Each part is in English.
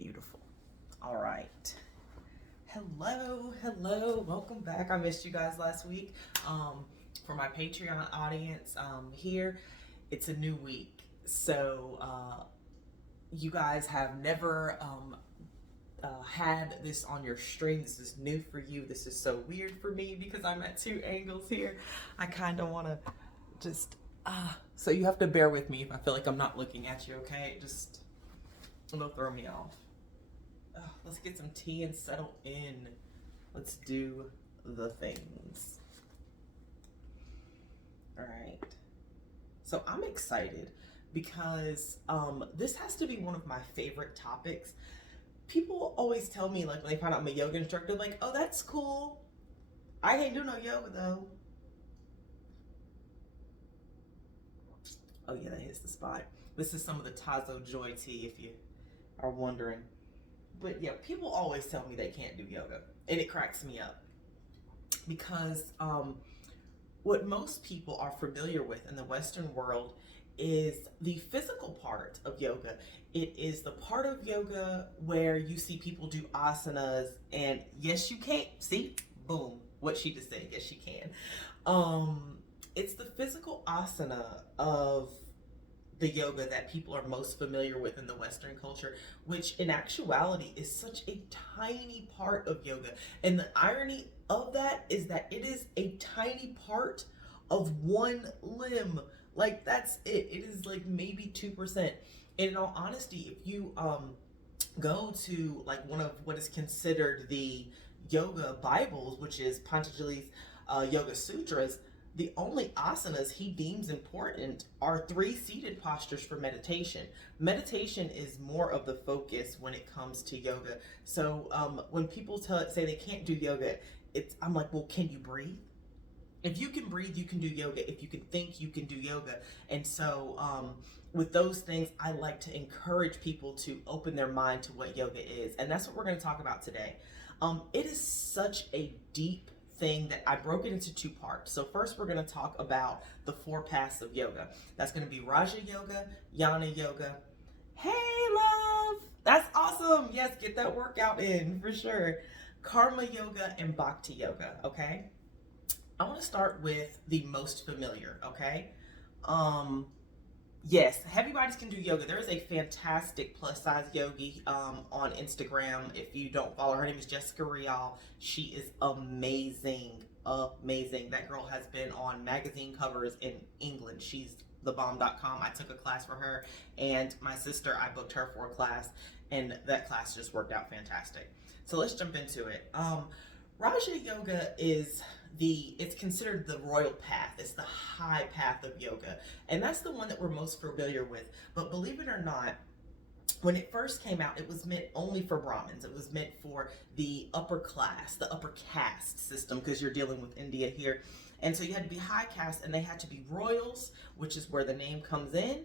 Beautiful. All right. Hello. Welcome back. I missed you guys last week. For my Patreon audience, here, it's a new week. So, you guys have never had this on your stream. This is new for you. This is so weird for me because I'm at two angles here. I kind of want to just, so you have to bear with me if I feel like I'm not looking at you, okay? Just, it'll throw me off. Let's get some tea and settle in. Let's do the things. All right. So I'm excited because this has to be one of my favorite topics. People always tell me, like, when they find out I'm a yoga instructor, like, oh, that's cool. I can't do no yoga though. Oh yeah, that hits the spot. This is some of the Tazo Joy tea, if you are wondering. But yeah, people always tell me they can't do yoga, and it cracks me up because what most people are familiar with in the Western world is the physical part of yoga. It is the part of yoga where you see people do asanas, and yes, you can. See, boom, what she just said. Yes, she can. It's the physical asana of the yoga that people are most familiar with in the Western culture, which in actuality is such a tiny part of yoga. And the irony of that is that it is a tiny part of one limb. Like, that's it. It is like maybe 2%. And in all honesty, if you go to like one of what is considered the yoga Bibles, which is Patanjali's Yoga Sutras, the only asanas he deems important are 3 seated postures for meditation. Meditation is more of the focus when it comes to yoga. So when people say they can't do yoga, I'm like, well, can you breathe? If you can breathe, you can do yoga. If you can think, you can do yoga. And so with those things, I like to encourage people to open their mind to what yoga is. And that's what we're going to talk about today. It is such a deep thing that I broke it into 2 parts. So first we're going to talk about the 4 paths of yoga. That's going to be Raja Yoga, Jnana Yoga. Hey love, that's awesome. Yes, get that workout in for sure. Karma Yoga and Bhakti Yoga, okay? I want to start with the most familiar, okay? Yes, heavy bodies can do yoga. There is a fantastic plus size yogi on Instagram. If you don't follow her, name is Jessica Rial. She is amazing. That girl has been on magazine covers in England. She's thebomb.com. I took a class for her, and my sister, I booked her for a class, and that class just worked out fantastic. So let's jump into it. Raja Yoga is it's considered the royal path. It's the high path of yoga. And that's the one that we're most familiar with. But believe it or not, when it first came out, it was meant only for Brahmins. It was meant for the upper class, the upper caste system, because you're dealing with India here. And so you had to be high caste, and they had to be royals, which is where the name comes in.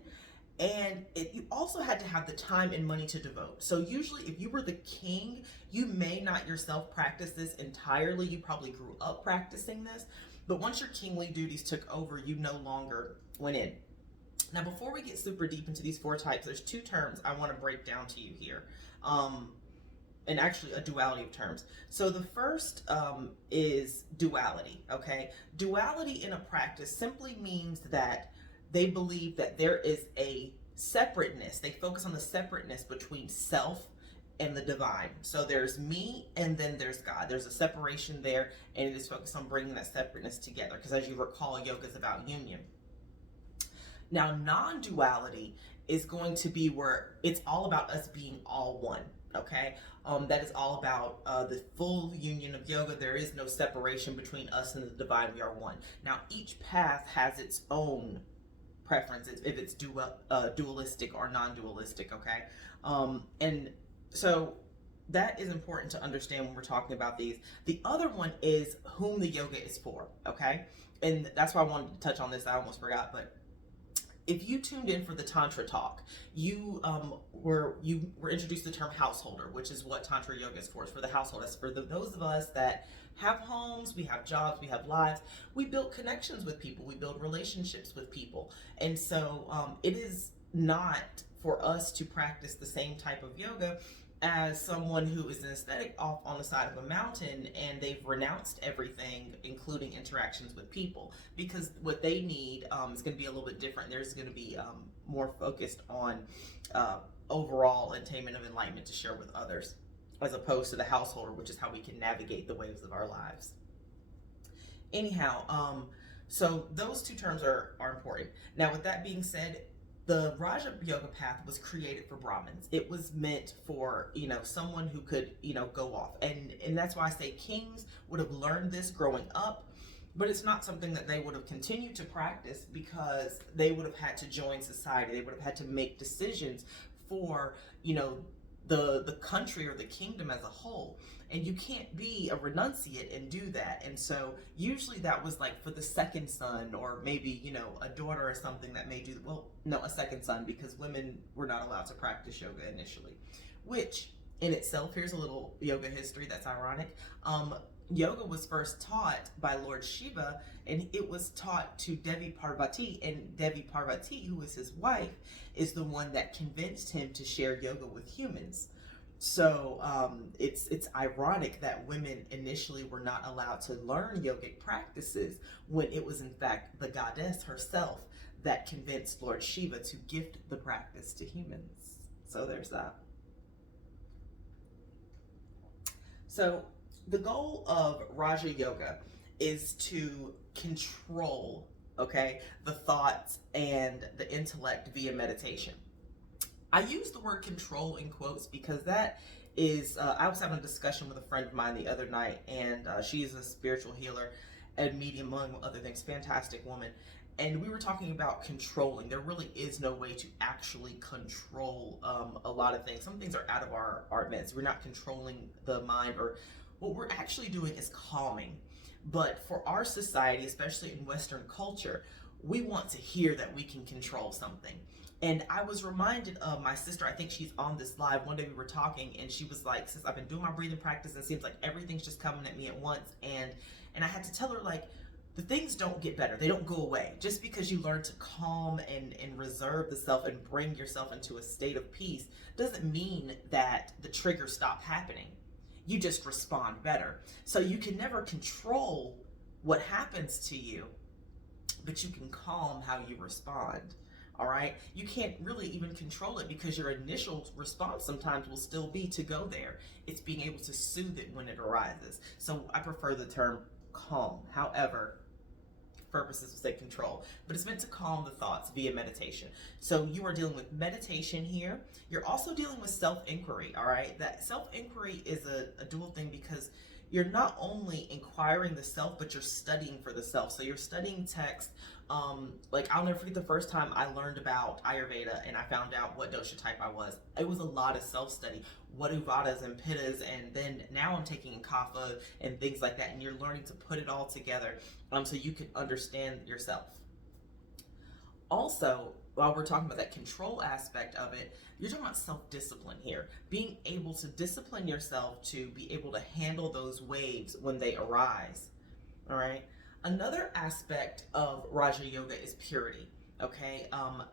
And you also had to have the time and money to devote. So usually if you were the king, you may not yourself practice this entirely. You probably grew up practicing this. But once your kingly duties took over, you no longer went in. Now, before we get super deep into these 4 types, there's 2 terms I want to break down to you here. And actually a duality of terms. So the first is duality, okay? Duality in a practice simply means that they believe that there is a separateness. They focus on the separateness between self and the divine. So there's me and then there's God. There's a separation there, and it is focused on bringing that separateness together, because as you recall, yoga is about union. Now, non-duality is going to be where it's all about us being all one, okay? That is all about the full union of yoga. There is no separation between us and the divine. We are one. Now, each path has its own preference, if it's dualistic or non-dualistic, okay? And so that is important to understand when we're talking about these. The other one is whom the yoga is for, okay? And that's why I wanted to touch on this. I almost forgot, but if you tuned in for the Tantra talk, you were introduced to the term householder, which is what Tantra yoga is for. It's for the household. It's for those of us that have homes, we have jobs, we have lives. We build connections with people. We build relationships with people. And so it is not for us to practice the same type of yoga as someone who is an aesthetic off on the side of a mountain, and they've renounced everything, including interactions with people, because what they need is going to be a little bit different. There's going to be more focused on uh, overall attainment of enlightenment to share with others, as opposed to the householder, which is how we can navigate the waves of our lives. Anyhow, so those two terms are important. Now, with that being said, the Raja Yoga path was created for Brahmins. It was meant for, someone who could, go off. And that's why I say kings would have learned this growing up, but it's not something that they would have continued to practice, because they would have had to join society. They would have had to make decisions for, the country or the kingdom as a whole. And you can't be a renunciate and do that. And so usually that was like for the second son, or maybe, a daughter or something that may do, well, no, a second son, because women were not allowed to practice yoga initially, which in itself, here's a little yoga history that's ironic. Yoga was first taught by Lord Shiva, and it was taught to Devi Parvati, and Devi Parvati, who is his wife, is the one that convinced him to share yoga with humans. So it's ironic that women initially were not allowed to learn yogic practices, when it was in fact the goddess herself that convinced Lord Shiva to gift the practice to humans. So there's that. So the goal of Raja Yoga is to control, okay, the thoughts and the intellect via meditation. I use the word control in quotes because that is, I was having a discussion with a friend of mine the other night, and she's a spiritual healer and medium, among other things, fantastic woman. And we were talking about controlling. There really is no way to actually control a lot of things. Some things are out of our midst. We're not controlling the mind, or what we're actually doing is calming. But for our society, especially in Western culture, we want to hear that we can control something. And I was reminded of my sister. I think she's on this live. One day we were talking, and she was like, "Since I've been doing my breathing practice, and it seems like everything's just coming at me at once." And I had to tell her, like, the things don't get better. They don't go away. Just because you learn to calm and reserve the self and bring yourself into a state of peace doesn't mean that the triggers stop happening. You just respond better. So you can never control what happens to you, but you can calm how you respond. All right, you can't really even control it, because your initial response sometimes will still be to go there. It's being able to soothe it when it arises. So I prefer the term calm. However, purposes will say control, but it's meant to calm the thoughts via meditation. So you are dealing with meditation here. You're also dealing with self-inquiry. All right, that self-inquiry is a dual thing, because you're not only inquiring the self, but you're studying for the self. So you're studying text. Like, I'll never forget the first time I learned about Ayurveda and I found out what dosha type I was. It was a lot of self-study. What do vadas and pittas, and then now I'm taking kapha and things like that, and you're learning to put it all together so you can understand yourself. Also, while we're talking about that control aspect of it, you're talking about self-discipline here. Being able to discipline yourself to be able to handle those waves when they arise. All right. Another aspect of Raja Yoga is purity. Okay.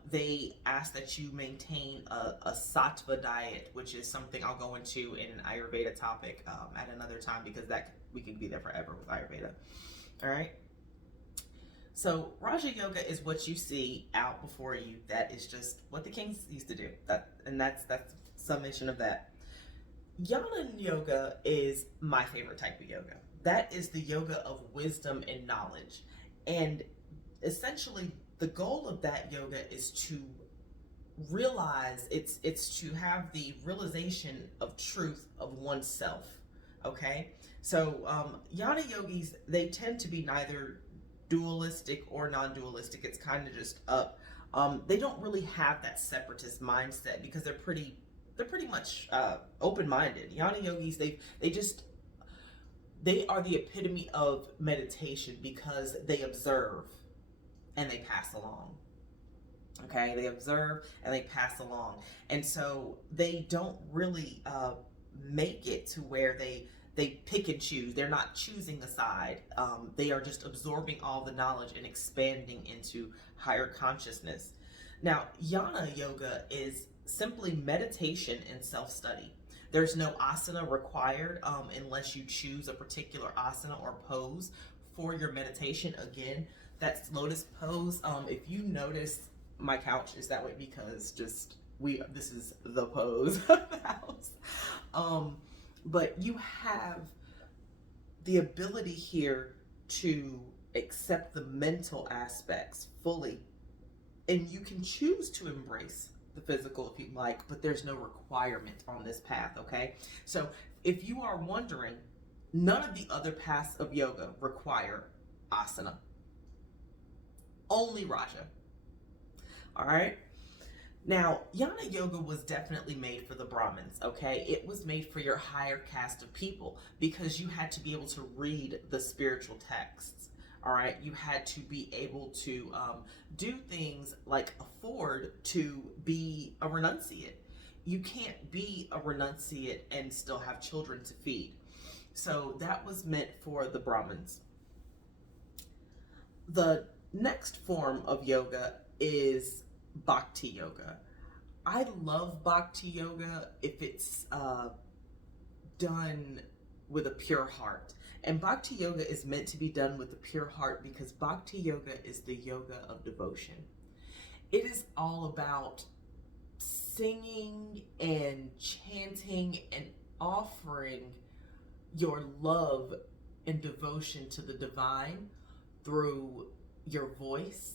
They ask that you maintain a sattva diet, which is something I'll go into in an Ayurveda topic at another time, because that we could be there forever with Ayurveda. All right. So Raja Yoga is what you see out before you. That is just what the kings used to do. That's summation of that. Jnana Yoga is my favorite type of yoga. That is the yoga of wisdom and knowledge. And essentially the goal of that yoga is to realize, it's to have the realization of truth of oneself. Okay? So Jnana yogis, they tend to be neither dualistic or non-dualistic. It's kind of just up. They don't really have that separatist mindset, because they're pretty much open-minded. Jnana yogis, they are the epitome of meditation, because they observe and they pass along. Okay, they observe and they pass along, and so they don't really make it to where they pick and choose. They're not choosing a side. They are just absorbing all the knowledge and expanding into higher consciousness. Now, Jnana Yoga is simply meditation and self-study. There's no asana required unless you choose a particular asana or pose for your meditation. Again, that's lotus pose. If you notice, my couch is that way because just this is the pose of the house. But you have the ability here to accept the mental aspects fully, and you can choose to embrace the physical if you like, but there's no requirement on this path. Okay, so if you are wondering, none of the other paths of yoga require asana, only raja. All right. Now, Jnana Yoga was definitely made for the Brahmins, okay? It was made for your higher caste of people because you had to be able to read the spiritual texts, all right? You had to be able to do things like afford to be a renunciate. You can't be a renunciate and still have children to feed. So that was meant for the Brahmins. The next form of yoga is Bhakti Yoga. I love Bhakti Yoga if it's done with a pure heart. And Bhakti Yoga is meant to be done with a pure heart because Bhakti Yoga is the yoga of devotion. It is all about singing and chanting and offering your love and devotion to the divine through your voice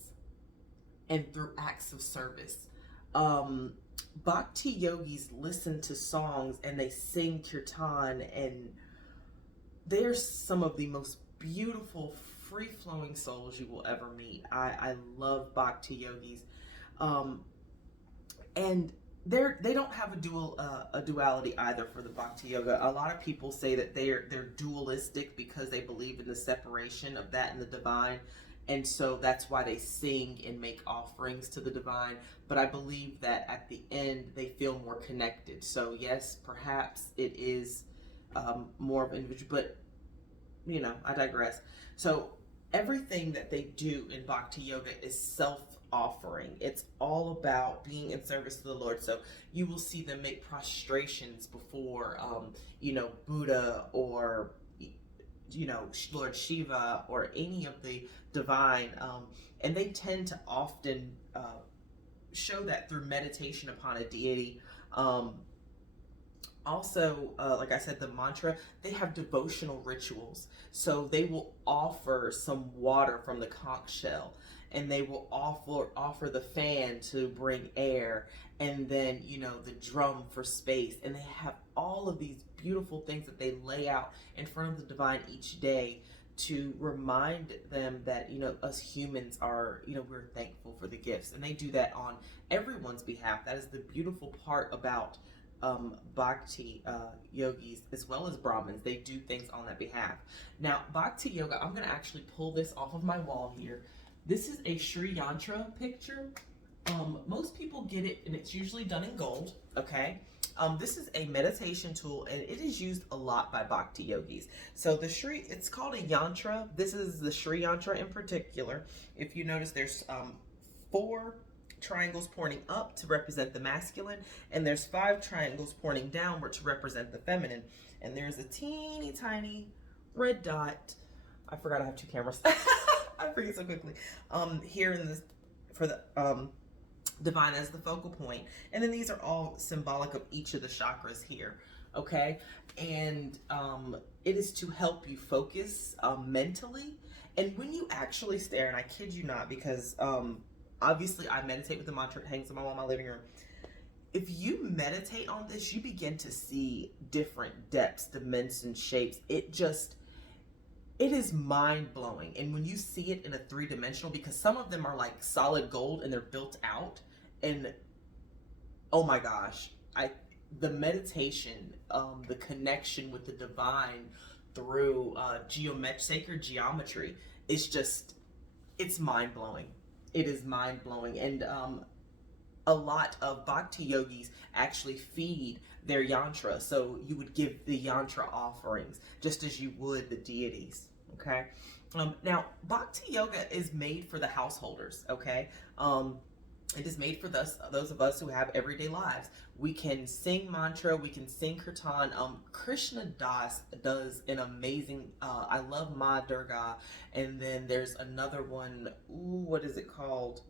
and through acts of service. Bhakti yogis listen to songs and they sing kirtan, and they're some of the most beautiful, free-flowing souls you will ever meet. I love Bhakti yogis, and they don't have a duality either for the Bhakti Yoga. A lot of people say that they're dualistic because they believe in the separation of that and the divine. And so that's why they sing and make offerings to the divine. But I believe that at the end, they feel more connected. So yes, perhaps it is more of an individual, but I digress. So everything that they do in Bhakti Yoga is self-offering. It's all about being in service to the Lord. So you will see them make prostrations before, Buddha or Lord Shiva or any of the divine, and they tend to often show that through meditation upon a deity. Also, like I said, the mantra, they have devotional rituals. So they will offer some water from the conch shell, and they will offer the fan to bring air, and then the drum for space, and they have all of these beautiful things that they lay out in front of the divine each day to remind them that us humans are we're thankful for the gifts, and they do that on everyone's behalf. That is the beautiful part about Bhakti yogis as well as Brahmins. They do things on that behalf. Now, Bhakti Yoga, I'm going to actually pull this off of my wall here. This is a Sri Yantra picture. Most people get it, and it's usually done in gold, okay? This is a meditation tool, and it is used a lot by Bhakti yogis. So it's called a yantra. This is the Sri Yantra in particular. If you notice, there's 4 triangles pointing up to represent the masculine, and there's 5 triangles pointing downward to represent the feminine. And there's a teeny tiny red dot. I forgot I have 2 cameras. I forget so quickly. Here in this for the divine as the focal point, and then these are all symbolic of each of the chakras here. Okay, and it is to help you focus mentally. And when you actually stare, and I kid you not, because obviously I meditate with the mantra, it hangs on my wall in my living room. If you meditate on this, you begin to see different depths, dimensions, shapes. It is mind-blowing. And when you see it in a 3-dimensional, because some of them are like solid gold and they're built out, and oh my gosh, the meditation, the connection with the divine through sacred geometry is it's mind-blowing. It is mind-blowing. And a lot of Bhakti yogis actually feed their yantra. So you would give the yantra offerings just as you would the deities. Okay. Now, Bhakti yoga is made for the householders. Okay. It is made for those of us who have everyday lives. We can sing mantra, we can sing kirtan. Krishna Das does an amazing. I love Ma Durga, and then there's another one. Ooh, what is it called?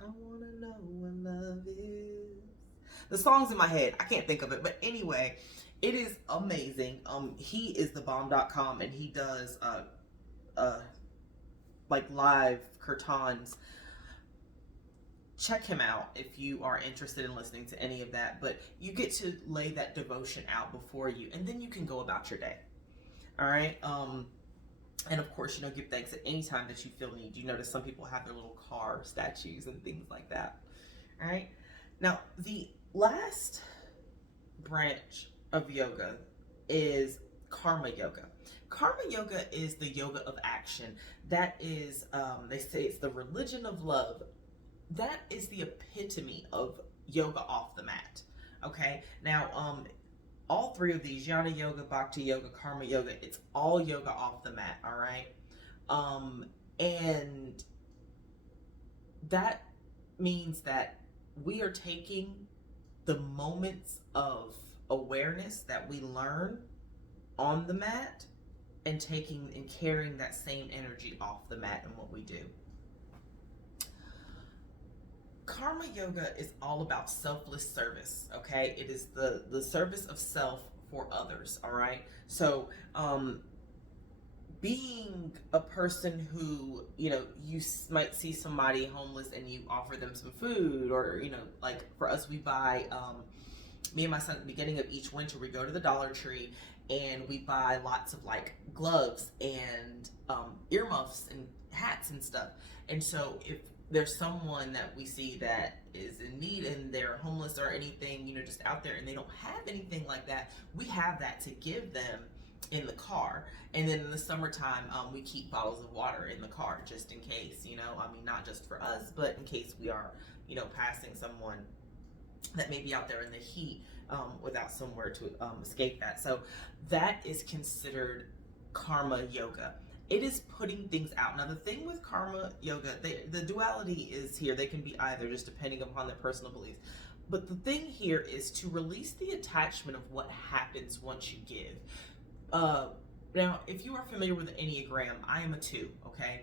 I wanna know what love is. The song's in my head. I can't think of it, but anyway, it is amazing. He is the bomb.com, and he does uh like live kirtans. Check him out if you are interested in listening to any of that. But you get to lay that devotion out before you, and then you can go about your day. All right. And of course, give thanks at any time that you feel need. You notice some people have their little car statues and things like that. All right. Now, the last branch of yoga is karma yoga. Karma yoga is the yoga of action. That is, they say it's the religion of love. That is the epitome of yoga off the mat. Okay. Now, all three of these, jnana yoga, bhakti yoga, karma yoga, it's all yoga off the mat. All right. And that means that we are taking the moments of awareness that we learn on the mat and taking and carrying that same energy off the mat in what we do. Karma yoga is all about selfless service. Okay, it is the service of self for others. All right. So being a person who, you might see somebody homeless and you offer them some food, or, like for us, we buy, me and my son, at the beginning of each winter, we go to the Dollar Tree and we buy lots of like gloves and earmuffs and hats and stuff. And so if there's someone that we see that is in need and they're homeless or anything, just out there, and they don't have anything like that, we have that to give them in the car. And then in the summertime, we keep bottles of water in the car just in case, not just for us, but in case we are, passing someone that may be out there in the heat without somewhere to escape that. So that is considered karma yoga. It is putting things out. Now, the thing with karma yoga, the duality is here. They can be either, just depending upon their personal beliefs. But the thing here is to release the attachment of what happens once you give. Now, if you are familiar with the Enneagram, I am a 2, okay?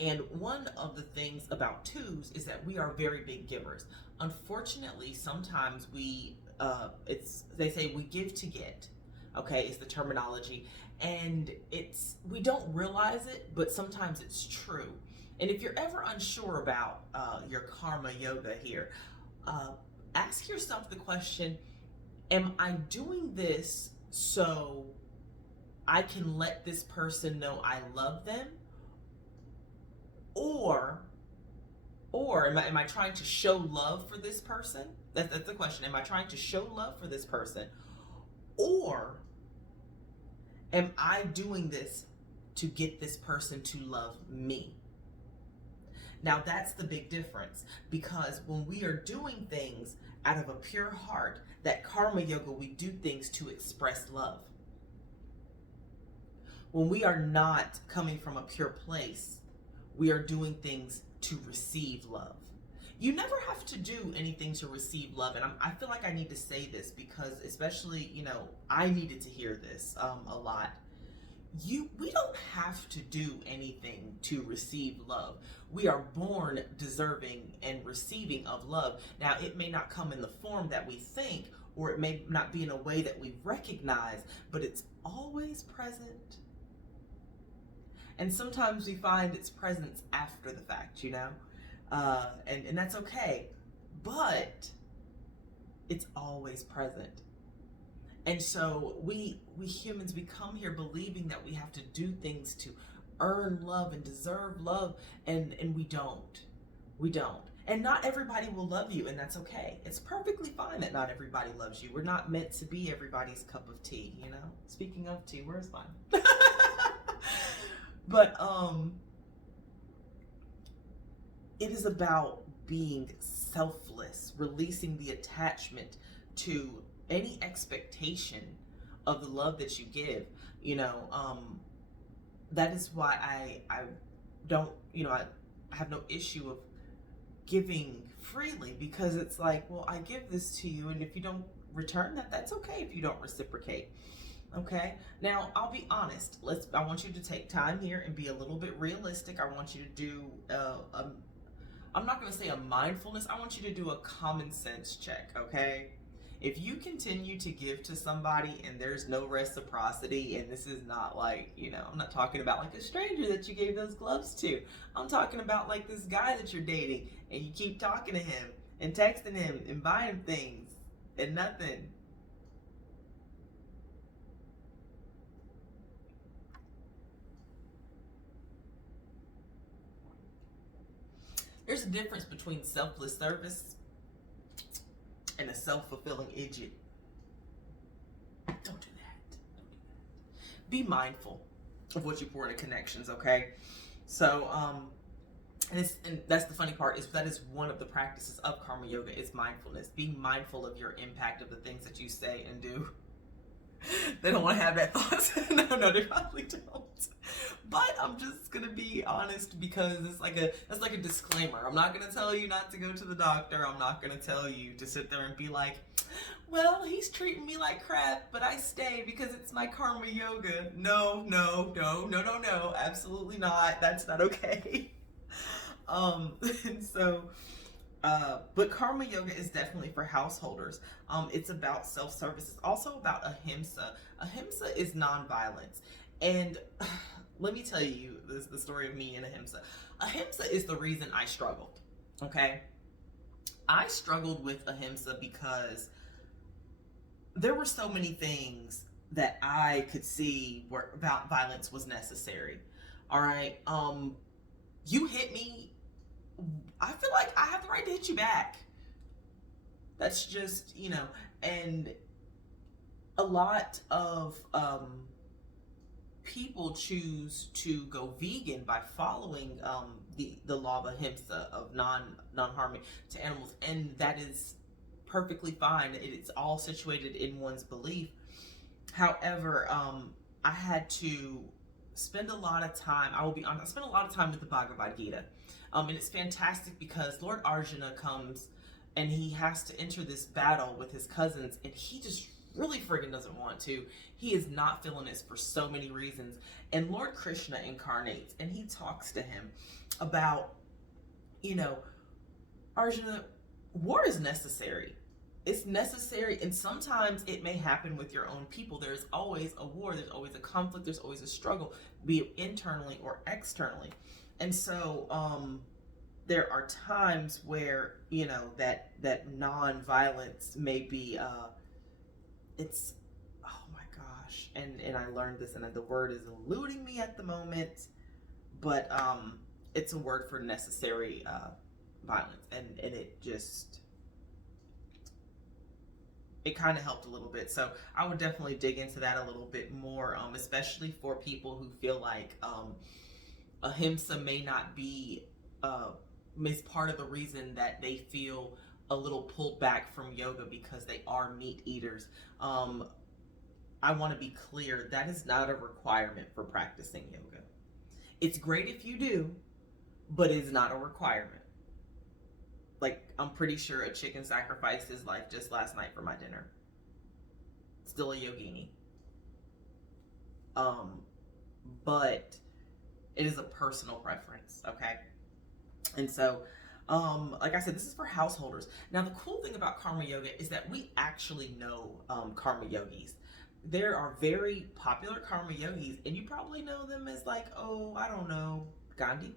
And one of the things about 2s is that we are very big givers. Unfortunately, sometimes they say we give to get, okay, is the terminology. And we don't realize it, but sometimes it's true. And if you're ever unsure about your karma yoga here, ask yourself the question, am I doing this so I can let this person know I love them? Or am I trying to show love for this person? That's the question. Am I trying to show love for this person? Or am I doing this to get this person to love me? Now, that's the big difference, because when we are doing things out of a pure heart, that karma yoga, we do things to express love. When we are not coming from a pure place, we are doing things to receive love. You never have to do anything to receive love. And I feel like I need to say this because, especially, I needed to hear this a lot. We don't have to do anything to receive love. We are born deserving and receiving of love. Now, it may not come in the form that we think, or it may not be in a way that we recognize, but it's always present. And sometimes we find its presence after the fact, and that's okay. But it's always present. And so we humans, we come here believing that we have to do things to earn love and deserve love, and we don't. We don't. And not everybody will love you, and that's okay. It's perfectly fine that not everybody loves you. We're not meant to be everybody's cup of tea, Speaking of tea, where's mine? But it is about being selfless, releasing the attachment to any expectation of the love that you give. That is why I don't, I have no issue of giving freely, because it's like, well, I give this to you, and if you don't return that, that's okay if you don't reciprocate. Okay. Now, I'll be honest. I want you to take time here and be a little bit realistic. I want you to do I'm not going to say a mindfulness. I want you to do a common sense check, okay? If you continue to give to somebody and there's no reciprocity, and this is not like, I'm not talking about like a stranger that you gave those gloves to. I'm talking about like this guy that you're dating, and you keep talking to him and texting him and buying things and nothing. There's a difference between selfless service and a self-fulfilling idiot. Don't do that. Don't do that. Be mindful of what you pour into connections, okay? So, and that's the funny part, is that is one of the practices of karma yoga, is mindfulness. Being mindful of your impact of the things that you say and do. They don't want to have that thought. No, they probably don't. But I'm just gonna be honest, because that's like a disclaimer. I'm not gonna tell you not to go to the doctor. I'm not gonna tell you to sit there and be like, well, he's treating me like crap, but I stay because it's my karma yoga. No, absolutely not. That's not okay. And so, but karma yoga is definitely for householders. It's about self-service. It's also about ahimsa. Ahimsa is nonviolence. And let me tell you the story of me and ahimsa. Ahimsa is the reason I struggled. Okay? I struggled with ahimsa because there were so many things that I could see where about violence was necessary. All right? You hit me, I feel like I have the right to hit you back. That's just, and a lot of people choose to go vegan by following the law of ahimsa, of non-harming to animals, and that is perfectly fine. It's all situated in one's belief. However, I had to spend a lot of time, I will be honest, I spent a lot of time with the Bhagavad Gita. And it's fantastic because Lord Arjuna comes and he has to enter this battle with his cousins, and he just really friggin' doesn't want to. He is not feeling this for so many reasons. And Lord Krishna incarnates and he talks to him about, Arjuna, war is necessary. It's necessary, and sometimes it may happen with your own people. There's always a war, there's always a conflict, there's always a struggle, be it internally or externally. And so there are times where, that non-violence may be, it's, oh my gosh, and I learned this, and the word is eluding me at the moment, but it's a word for necessary violence, and it kind of helped a little bit. So I would definitely dig into that a little bit more, especially for people who feel like ahimsa may not be is part of the reason that they feel a little pulled back from yoga, because they are meat eaters. I want to be clear, that is not a requirement for practicing yoga. It's great if you do, but it's not a requirement. Like, I'm pretty sure a chicken sacrificed his life just last night for my dinner. Still a yogini. But it is a personal preference, okay? And so, like I said, this is for householders. Now, the cool thing about karma yoga is that we actually know karma yogis. There are very popular karma yogis, and you probably know them as like, oh, I don't know, Gandhi,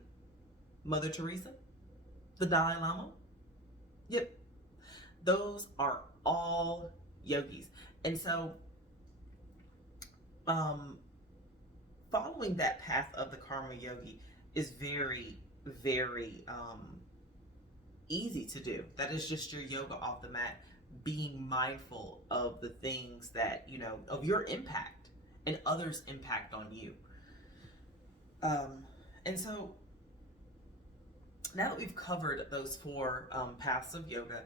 Mother Teresa, the Dalai Lama. Yep. Those are all yogis. And so, following that path of the karma yogi is very, very easy to do. That is just your yoga off the mat, being mindful of the things that, of your impact and others' impact on you. And so, now that we've covered those four paths of yoga,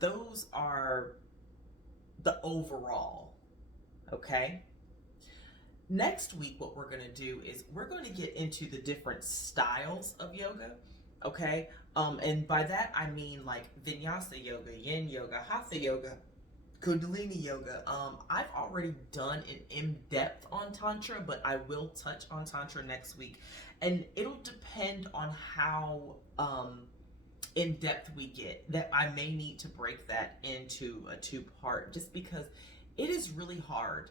those are the overall, okay? Next week, what we're going to do is we're going to get into the different styles of yoga. Okay. And by that, I mean like vinyasa yoga, yin yoga, hatha yoga, Kundalini yoga. I've already done an in-depth on Tantra, but I will touch on Tantra next week. And it'll depend on how in depth we get. That I may need to break that into a two-part, just because it is really hard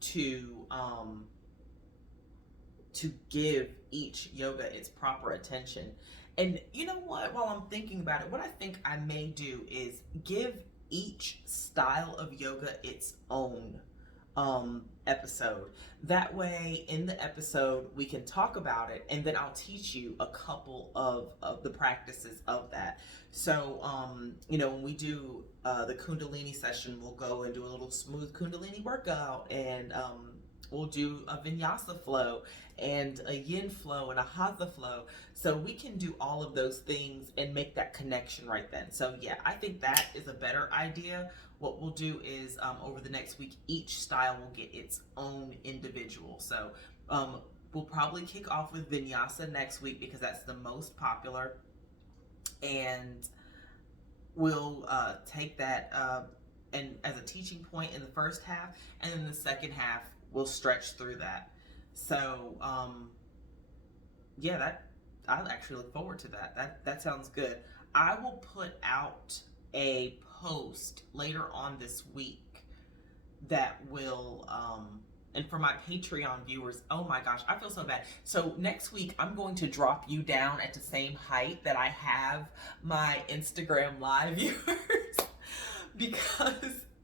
to give each yoga its proper attention. And you know what? While I'm thinking about it, what I think I may do is give each style of yoga its own episode. That way, in the episode, we can talk about it, and then I'll teach you a couple of the practices of that. So, when we do the Kundalini session, we'll go and do a little smooth Kundalini workout, and we'll do a vinyasa flow and a yin flow and a hatha flow. So we can do all of those things and make that connection right then. So yeah, I think that is a better idea. What we'll do is over the next week, each style will get its own individual. So we'll probably kick off with vinyasa next week because that's the most popular. And we'll take that and as a teaching point in the first half, and then the second half we'll stretch through that. So yeah, that I actually look forward to that. That sounds good. I will put out a post later on this week that will and for my Patreon viewers, oh my gosh, I feel so bad. So next week, I'm going to drop you down at the same height that I have my Instagram live viewers because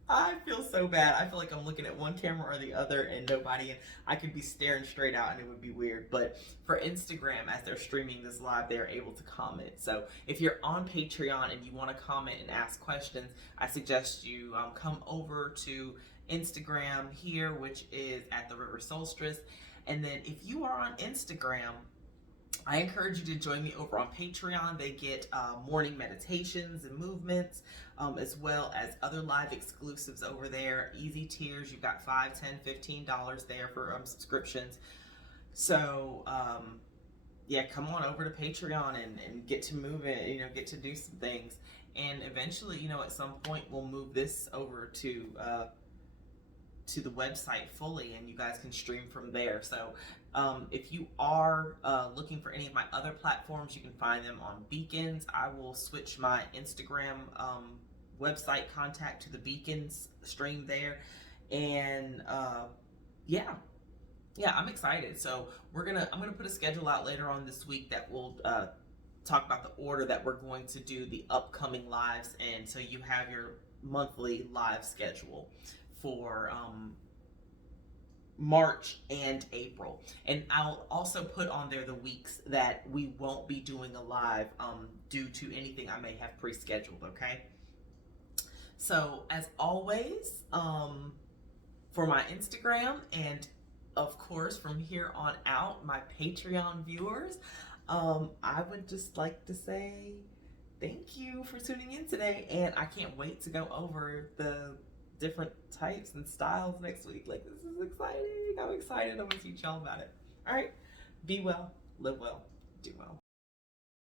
I feel so bad. I feel like I'm looking at one camera or the other and nobody, and I could be staring straight out and it would be weird. But for Instagram, as they're streaming this live, they're able to comment. So if you're on Patreon and you want to comment and ask questions, I suggest you come over to Instagram here, which is at the River Solstice. And then if you are on Instagram, I encourage you to join me over on Patreon. They get morning meditations and movements, as well as other live exclusives over there. Easy tiers, you've got $5, $10, $15 there for subscriptions. So yeah, come on over to Patreon and get to move it, get to do some things. And eventually, at some point we'll move this over to the website fully, and you guys can stream from there. So if you are looking for any of my other platforms, you can find them on Beacons. I will switch my Instagram website contact to the Beacons stream there. And yeah, I'm excited. So I'm gonna put a schedule out later on this week that will talk about the order that we're going to do the upcoming lives, and so you have your monthly live schedule for March and April. And I'll also put on there the weeks that we won't be doing a live due to anything I may have pre-scheduled, okay? So as always, for my Instagram and of course from here on out, my Patreon viewers, I would just like to say thank you for tuning in today, and I can't wait to go over the different types and styles next week. Like, this is exciting. I'm excited. I'm gonna teach y'all about it. All right, be well, live well, do well.